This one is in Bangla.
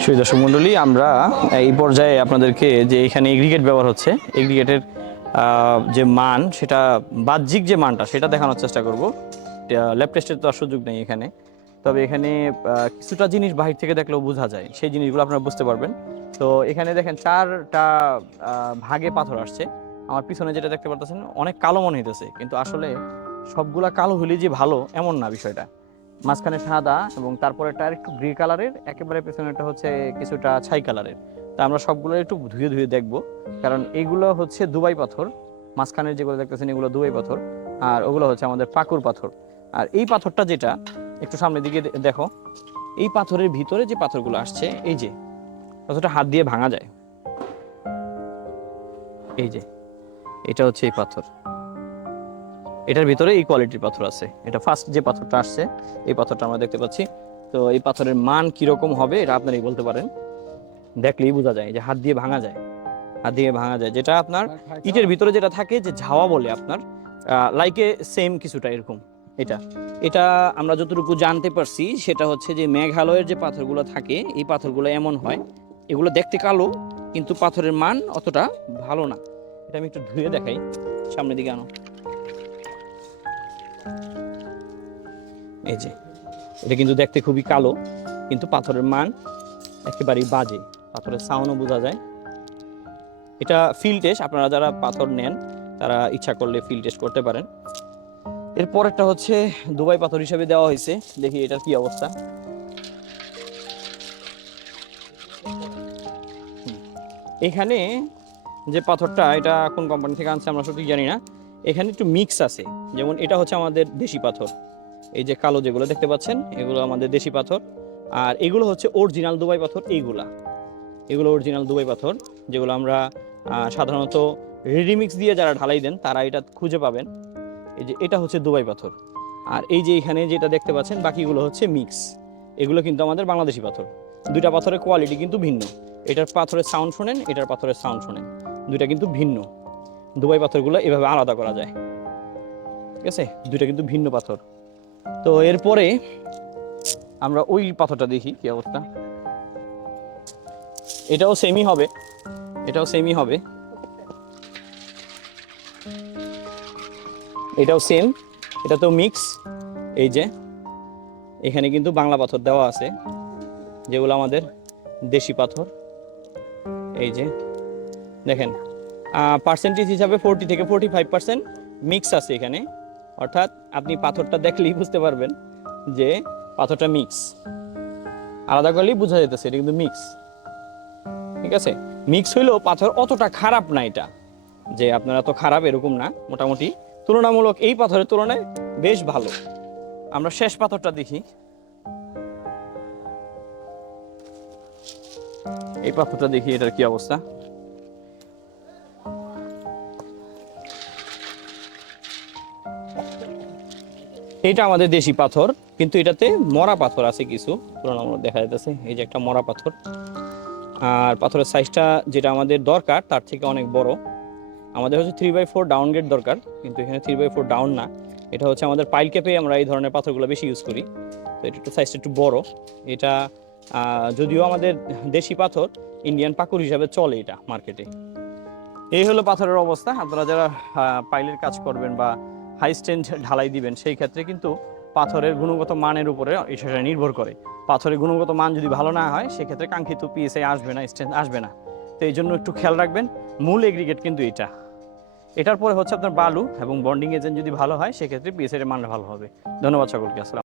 সুপ্রিয় দর্শক মণ্ডলী, আমরা এই পর্যায়ে আপনাদেরকে যে এখানে এগ্রিগেট ব্যবহার হচ্ছে, এগ্রিগেটের যে মান, সেটা বাহ্যিক যে মানটা সেটা দেখানোর চেষ্টা করব। ল্যাব টেস্টের তো আর সুযোগ নেই এখানে, তবে এখানে কিছুটা জিনিস বাহির থেকে দেখলেও বোঝা যায়, সেই জিনিসগুলো আপনারা বুঝতে পারবেন। তো এখানে দেখেন 4টা ভাগে পাথর আসছে। আমার পিছনে যেটা দেখতে পাচ্ছেন অনেক কালো মনে হইতেছে, কিন্তু আসলে সবগুলা কালো হলে যে ভালো এমন না বিষয়টা। মাঝখানে সাদা এবং তারপরেটা একটু গ্রে কালারের, একেবারে পেছনেরটা হচ্ছে কিছুটা ছাই কালারের। তা আমরা সবগুলো একটু ধুয়ে ধুয়ে দেখবো, কারণ এইগুলো হচ্ছে দুবাই পাথর। মাঝখানের যেগুলো দেখতেছেন এগুলো দুবাই পাথর, আর ওগুলো হচ্ছে আমাদের পাকুর পাথর। আর এই পাথরটা যেটা একটু সামনের দিকে দেখো, এই পাথরের ভিতরে যে পাথরগুলো আসছে, এই যে পাথরটা হাত দিয়ে ভাঙা যায়, এই যে এটা হচ্ছে এই পাথর। এটার ভিতরে এই কোয়ালিটির পাথর আছে। এটা ফার্স্ট যে পাথরটা আসছে, এই পাথরটা আমরা দেখতে পাচ্ছি। তো এই পাথরের মান কিরকম হবে এটা আপনারাই বলতে পারেন, দেখলেই বোঝা যায় যে হাত দিয়ে ভাঙা যায়, হাত দিয়ে ভাঙা যায়। যেটা আপনার ইটের ভিতরে যেটা থাকে যে ঝাওয়া বলে আপনার, লাইকে সেম কিছুটা এরকম। এটা এটা আমরা যতটুকু জানতে পারছি সেটা হচ্ছে যে মেঘালয়ের যে পাথরগুলো থাকে, এই পাথরগুলো এমন হয়, এগুলো দেখতে কালো কিন্তু পাথরের মান অতটা ভালো না। এটা আমি একটু ধুয়ে দেখাই, সামনের দিকে আনো। এই যে এটা কিন্তু দেখতে খুবই কালো, কিন্তু পাথরের মান একেবারেই বাজে, পাথরের সাউন্ডও বোঝা যায়। এটা ফিল্ড টেস্ট, আপনারা যারা পাথর নেন তারা ইচ্ছা করলে ফিল্ড টেস্ট করতে পারেন। এরপর একটা হচ্ছে দুবাই পাথর হিসেবে দেওয়া হয়েছে, দেখি এটার কি অবস্থা। এখানে যে পাথরটা, এটা কোন কোম্পানি থেকে আনছে আমরা সঠিক জানি না। এখানে একটু মিক্স আছে, যেমন এটা হচ্ছে আমাদের দেশি পাথর, এই যে কালো যেগুলো দেখতে পাচ্ছেন এগুলো আমাদের দেশি পাথর। আর এগুলো হচ্ছে অরিজিনাল দুবাই পাথর। এগুলো অরিজিনাল দুবাই পাথর, যেগুলো আমরা সাধারণত রেডিমিক্স দিয়ে যারা ঢালাই দেন তারা এটা খুঁজে পাবেন। এই যে এটা হচ্ছে দুবাই পাথর। আর এই যে এখানে যেটা দেখতে পাচ্ছেন বাকিগুলো হচ্ছে মিক্স, এগুলো কিন্তু আমাদের বাংলাদেশি পাথর। দুইটা পাথরের কোয়ালিটি কিন্তু ভিন্ন। এটার পাথরের সাউন্ড শোনেন, এটার পাথরের সাউন্ড শোনেন, দুইটা কিন্তু ভিন্ন। দুবাই পাথরগুলো এভাবে আলাদা করা যায়, ঠিক আছে? দুইটা কিন্তু ভিন্ন পাথর। তো এরপরে আমরা ওই পাথরটা দেখি কি অবস্থা। এটাও সেমই হবে, এটাও সেমই হবে, এটাও সেম, এটা তো মিক্স। এই যে এখানে কিন্তু বাংলা পাথর দেওয়া আছে, যেগুলো আমাদের দেশি পাথর। এই যে দেখেন, পার্সেন্টেজ হিসাবে 40 থেকে 45% মিক্স আছে এখানে। অর্থাৎ আপনি পাথরটা দেখলেই বুঝতে পারবেন যে পাথরটা মিক্স, আলাদা করলেই বোঝা যেতেছে এটা কিন্তু মিক্স, ঠিক আছে? মিক্স হইলেও পাথর অতটা খারাপ না, এটা যে আপনারা তো খারাপ এরকম না, মোটামুটি তুলনামূলক এই পাথরের তুলনায় বেশ ভালো। আমরা শেষ পাথরটা দেখি, এই পাথরটা দেখি এটার কি অবস্থা। এটা আমাদের দেশি পাথর, কিন্তু এটাতে মরা পাথর আছে কিছু, তুলনামূলক দেখা যাইতেছে। এই যে একটা মরা পাথর, আর পাথরের সাইজটা যেটা আমাদের দরকার তার থেকে অনেক বড়। আমাদের হচ্ছে 3/4 ডাউন গেট দরকার, কিন্তু এখানে 3/4 ডাউন না। এটা হচ্ছে আমাদের পাইল ক্যাপে আমরা এই ধরনের পাথরগুলো বেশি ইউজ করি, তো এটা একটু সাইজটা একটু বড়। এটা যদিও আমাদের দেশি পাথর, ইন্ডিয়ান পাকুর হিসাবে চলে এটা মার্কেটে। এই হলো পাথরের অবস্থা। আপনারা যারা পাইলের কাজ করবেন বা হাই স্ট্রেন্থ ঢালাই দিবেন, সেই ক্ষেত্রে কিন্তু পাথরের গুণগত মানের উপরে সেটা নির্ভর করে। পাথরের গুণগত মান যদি ভালো না হয়, সেক্ষেত্রে কাঙ্ক্ষিত পিএসআই আসবে না, স্ট্রেন্থ আসবে না। তো এই জন্য একটু খেয়াল রাখবেন। মূল এগ্রিগেট কিন্তু এটা, এটার পরে হচ্ছে আপনার বালু এবং বন্ডিং এজেন্ট যদি ভালো হয়, সেক্ষেত্রে পিএসআই এর মান ভালো হবে। ধন্যবাদ সকলকে। আসসালাম।